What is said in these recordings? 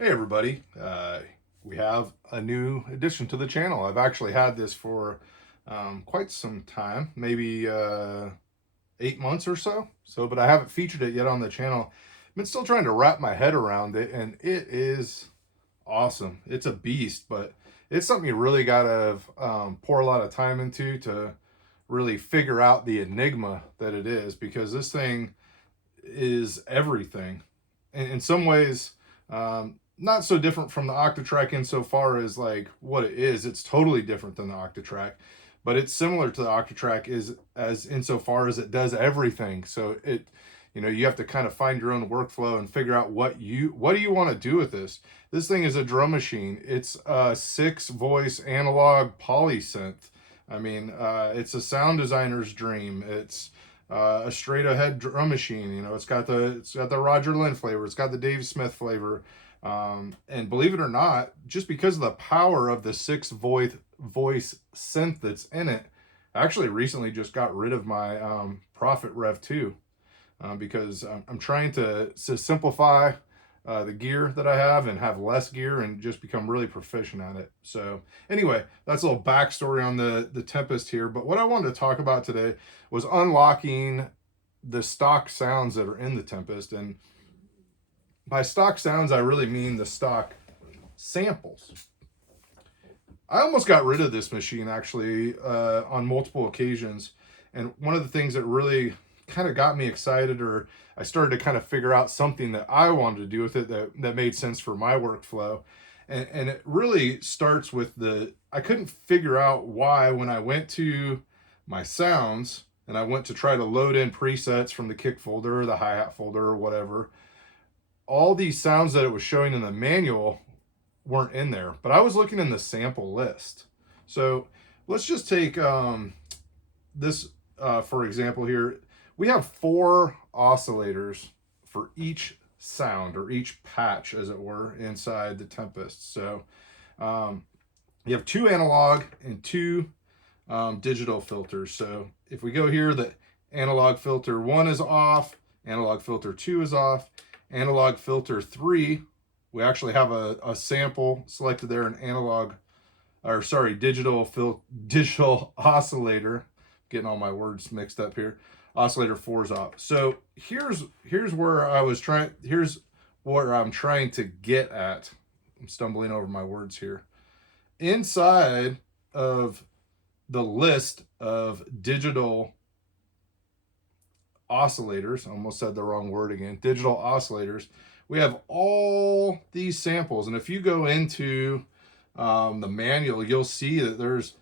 Hey everybody, we have a new addition to the channel. I've actually had this for quite some time, maybe 8 months or so. But I haven't featured it yet on the channel. I've been still trying to wrap my head around it, and it is awesome. It's a beast, but it's something you really gotta pour a lot of time into to really figure out the enigma that it is, because this thing is everything. In some ways, not so different from the Octatrack insofar as like what it is. It's totally different than the Octatrack, but it's similar to the Octatrack is as insofar as it does everything. So you have to kind of find your own workflow and figure out what do you want to do with this. This thing is a drum machine. It's a 6-voice analog polysynth. I mean, it's a sound designer's dream. It's a straight ahead drum machine. It's got the Roger Lynn flavor. It's got the Dave Smith flavor. And believe it or not, just because of the power of the 6-voice synth that's in it, I actually recently just got rid of my Prophet Rev 2 because I'm trying to simplify the gear that I have and have less gear and just become really proficient at it. So anyway, that's a little backstory on the Tempest here. But what I wanted to talk about today was unlocking the stock sounds that are in the Tempest. And by stock sounds, I really mean the stock samples. I almost got rid of this machine actually on multiple occasions. And one of the things that really kind of got me excited, or I started to kind of figure out something that I wanted to do with it that made sense for my workflow. And it really starts with I couldn't figure out why when I went to my sounds and I went to try to load in presets from the kick folder or the hi-hat folder or whatever, all these sounds that it was showing in the manual weren't in there, but I was looking in the sample list. So let's just take this for example here. We have 4 oscillators for each sound, or each patch as it were, inside the Tempest. So you have 2 analog and 2 digital filters. So if we go here, the analog filter 1 is off, analog filter 2 is off, analog filter 3, we actually have a sample selected there, an digital oscillator. Getting all my words mixed up here. Oscillator 4 is off. So here's where I'm trying to get at. I'm stumbling over my words here. Inside of the list of digital oscillators, I almost said the wrong word again, digital oscillators, we have all these samples. And if you go into the manual, you'll see that there's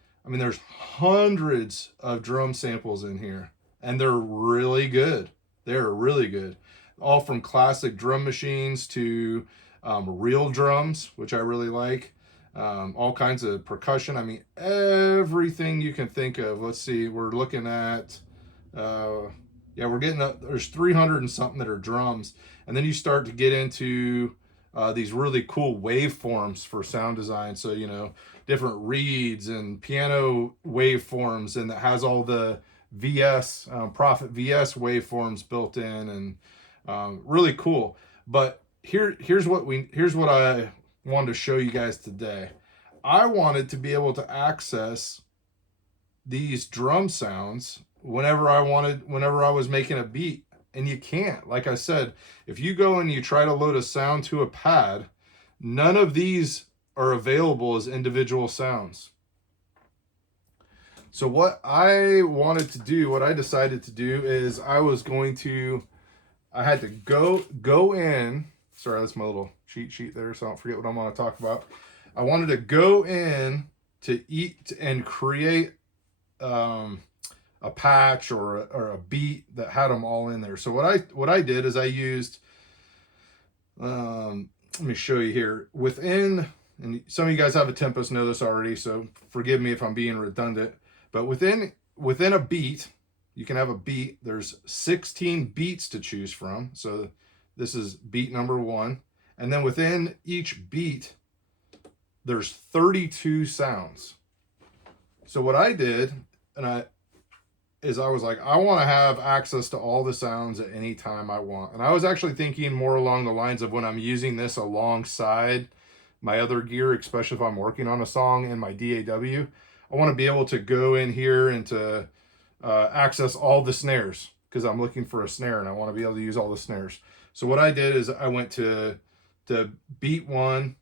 hundreds of drum samples in here, and they're really good. They're really good. All from classic drum machines to real drums, which I really like. All kinds of percussion. I mean, everything you can think of. Let's see, we're looking at, we're getting up, there's 300 and something that are drums. And then you start to get into these really cool waveforms for sound design. So, different reeds and piano waveforms, and that has all the VS, Prophet VS waveforms built in, and really cool. But here's what I wanted to show you guys today. I wanted to be able to access these drum sounds whenever I was making a beat. And you can't. Like I said, if you go and you try to load a sound to a pad, none of these are available as individual sounds. So what I decided to do is I had to go in. Sorry, that's my little cheat sheet there, so I don't forget what I'm going to talk about. I wanted to go in to eat and create a patch or a beat that had them all in there. So what I did is I used, let me show you here, and some of you guys have a Tempest, know this already, so forgive me if I'm being redundant, but within a beat, you can have a beat. There's 16 beats to choose from. So this is beat number 1. And then within each beat, there's 32 sounds. So what I did, and is I was like, I want to have access to all the sounds at any time I want. And I was actually thinking more along the lines of when I'm using this alongside my other gear, especially if I'm working on a song in my DAW, I want to be able to go in here and to access all the snares, because I'm looking for a snare and I want to be able to use all the snares. So what I did is I went to beat 1,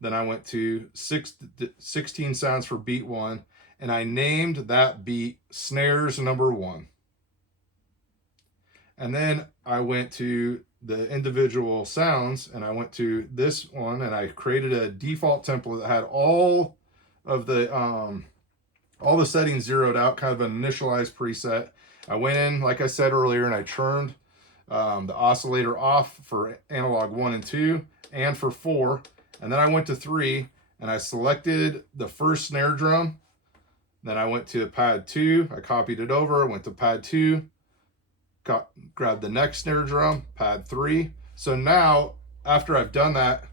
then I went to 16 sounds for beat 1, and I named that beat snares number 1. And then I went to the individual sounds, and I went to this one, and I created a default template that had all the settings zeroed out, kind of an initialized preset. I went in, like I said earlier, and I turned the oscillator off for analog 1 and 2 and for 4. And then I went to 3 and I selected the first snare drum. Then I went to pad 2, I copied it over, went to pad 2, grabbed the next snare drum, pad 3. So now, after I've done that,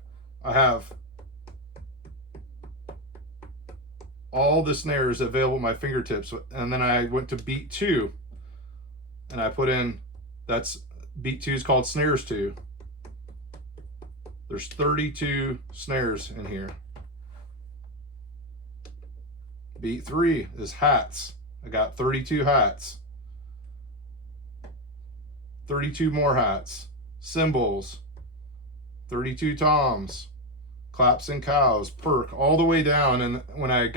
I have all the snares available at my fingertips. And then I went to beat 2 and I put in, that's beat 2 is called snares 2. There's 32 snares in here. Beat 3 is hats. I got 32 hats. 32 more hats. Cymbals. 32 toms. Claps and cows. Perk. All the way down. And when I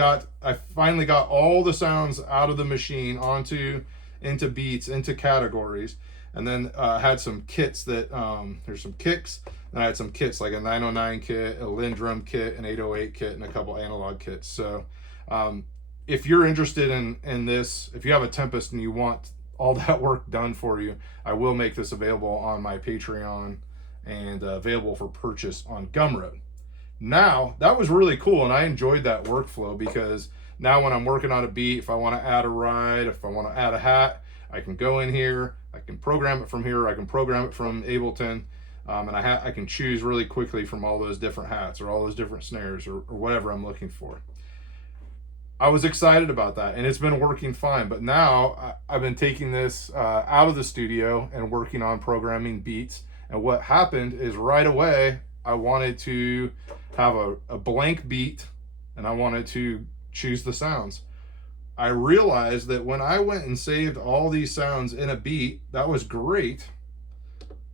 finally got all the sounds out of the machine into beats, into categories. And then I had some kits that, there's some kicks. And I had some kits like a 909 kit, a Lindrum kit, an 808 kit, and a couple analog kits. So if you're interested in this, if you have a Tempest and you want all that work done for you, I will make this available on my Patreon and available for purchase on Gumroad. Now, that was really cool, and I enjoyed that workflow, because now when I'm working on a beat, if I want to add a ride, if I want to add a hat, I can go in here, I can program it from here, I can program it from Ableton, and I can choose really quickly from all those different hats or all those different snares or whatever I'm looking for. I was excited about that, and it's been working fine. But now I've been taking this out of the studio and working on programming beats. And what happened is right away, I wanted to have a blank beat, and I wanted to choose the sounds. I realized that when I went and saved all these sounds in a beat, that was great.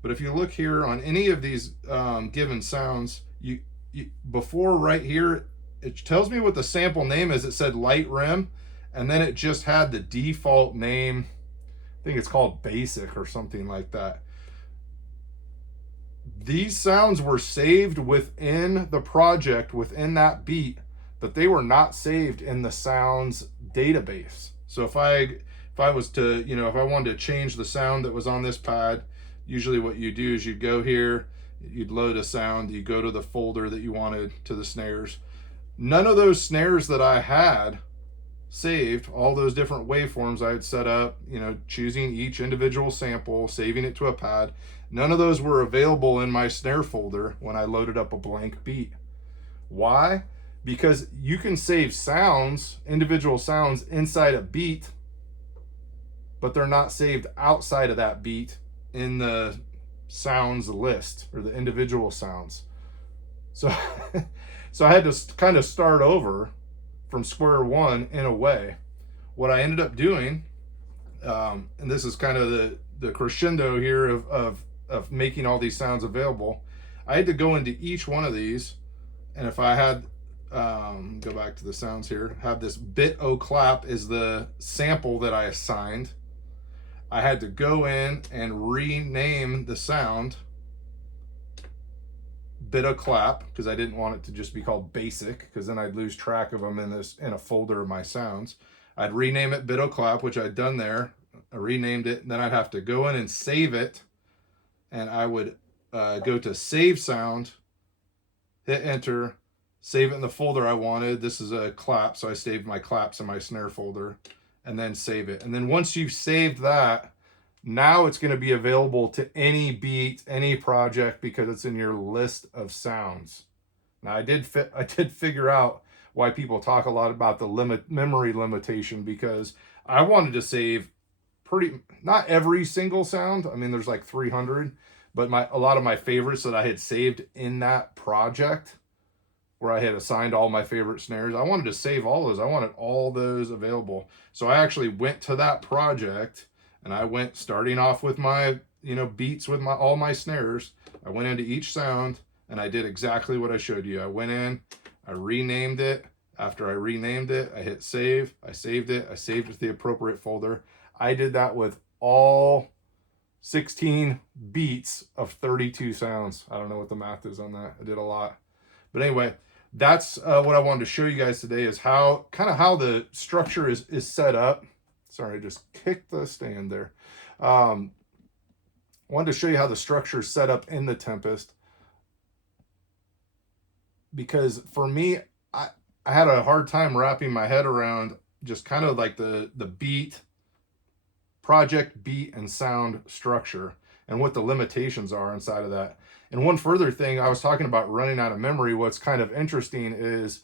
But if you look here on any of these given sounds, you before right here, it tells me what the sample name is. It said light rim, and then it just had the default name. I think it's called basic or something like that. These sounds were saved within the project, within that beat, but they were not saved in the sounds database. So if I was to, if I wanted to change the sound that was on this pad, usually what you do is you'd go here, you'd load a sound, you go to the folder that you wanted to the snares. None of those snares that I had saved, all those different waveforms I had set up, choosing each individual sample, saving it to a pad, none of those were available in my snare folder when I loaded up a blank beat. Why? Because you can save sounds, individual sounds inside a beat, but they're not saved outside of that beat in the sounds list or the individual sounds. So so I had to kind of start over from square one in a way. What I ended up doing, and this is kind of the crescendo here of making all these sounds available, I had to go into each one of these, and if I had, go back to the sounds here, have this bit o clap is the sample that I assigned. I had to go in and rename the sound bit o clap, because I didn't want it to just be called basic, because then I'd lose track of them in a folder of my sounds. I'd rename it bit o clap, which I'd done there. I renamed it, and then I'd have to go in and save it, and I would go to save sound, hit enter, save it in the folder I wanted. This is a clap, so I saved my claps in my snare folder, and then save it. And then once you've saved that, now it's going to be available to any beat, any project, because it's in your list of sounds. Now I did figure out why people talk a lot about the memory limitation, because I wanted to save not every single sound. I mean, there's like 300, but a lot of my favorites that I had saved in that project where I had assigned all my favorite snares, I wanted to save all those. I wanted all those available. So I actually went to that project and I went starting off with my, beats with all my snares. I went into each sound and I did exactly what I showed you. I went in, I renamed it. After I renamed it, I hit save. I saved it. I saved it to the appropriate folder. I did that with all 16 beats of 32 sounds. I don't know what the math is on that. I did a lot. But anyway, that's what I wanted to show you guys today, is how the structure is set up. Sorry, I just kicked the stand there. Wanted to show you how the structure is set up in the Tempest, because for me, I had a hard time wrapping my head around just kind of like the beat, project beat and sound structure, and what the limitations are inside of that. And one further thing, I was talking about running out of memory. What's kind of interesting is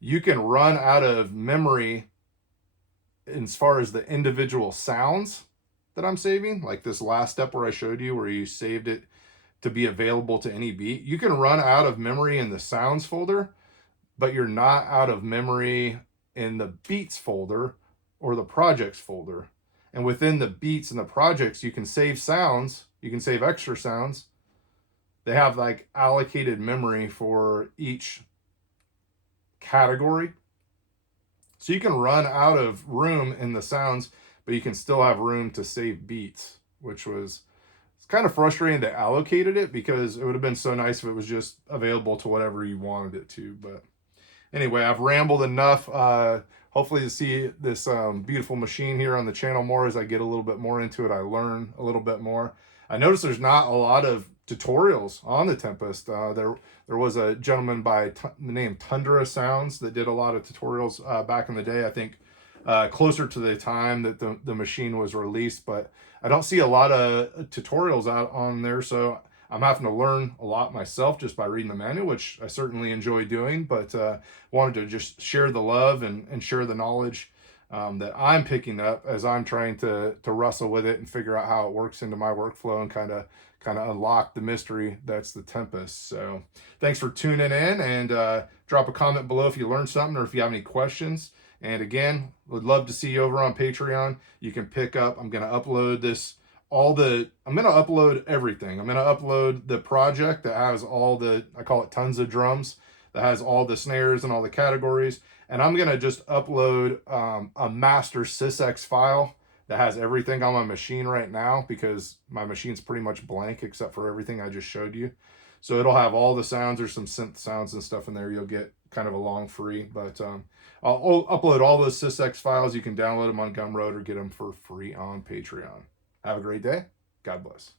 you can run out of memory as far as the individual sounds that I'm saving, like this last step where I showed you where you saved it to be available to any beat. You can run out of memory in the sounds folder, but you're not out of memory in the beats folder or the projects folder. And within the beats and the projects, you can save sounds, you can save extra sounds. They have like allocated memory for each category. So you can run out of room in the sounds, but you can still have room to save beats, which was, it's kind of frustrating they allocated it, because it would have been so nice if it was just available to whatever you wanted it to. But anyway, I've rambled enough. Hopefully to see this beautiful machine here on the channel more. As I get a little bit more into it, I learn a little bit more. I noticed there's not a lot of tutorials on the Tempest. There was a gentleman by the name Tundra Sounds that did a lot of tutorials back in the day. I think closer to the time that the machine was released, but I don't see a lot of tutorials out on there. So I'm having to learn a lot myself just by reading the manual, which I certainly enjoy doing, but wanted to just share the love and share the knowledge that I'm picking up as I'm trying to wrestle with it and figure out how it works into my workflow and kind of unlock the mystery that's the Tempest. So thanks for tuning in, and drop a comment below if you learned something or if you have any questions. And again, would love to see you over on Patreon. You can pick up, I'm going to upload I'm going to upload everything. I'm going to upload the project that has I call it tons of drums, that has all the snares and all the categories. And I'm going to just upload a master sysx file that has everything on my machine right now, because my machine's pretty much blank except for everything I just showed you. So it'll have all the sounds. There's some synth sounds and stuff in there. You'll get kind of along free, but I'll upload all those sysx files. You can download them on Gumroad or get them for free on Patreon. Have a great day. God bless.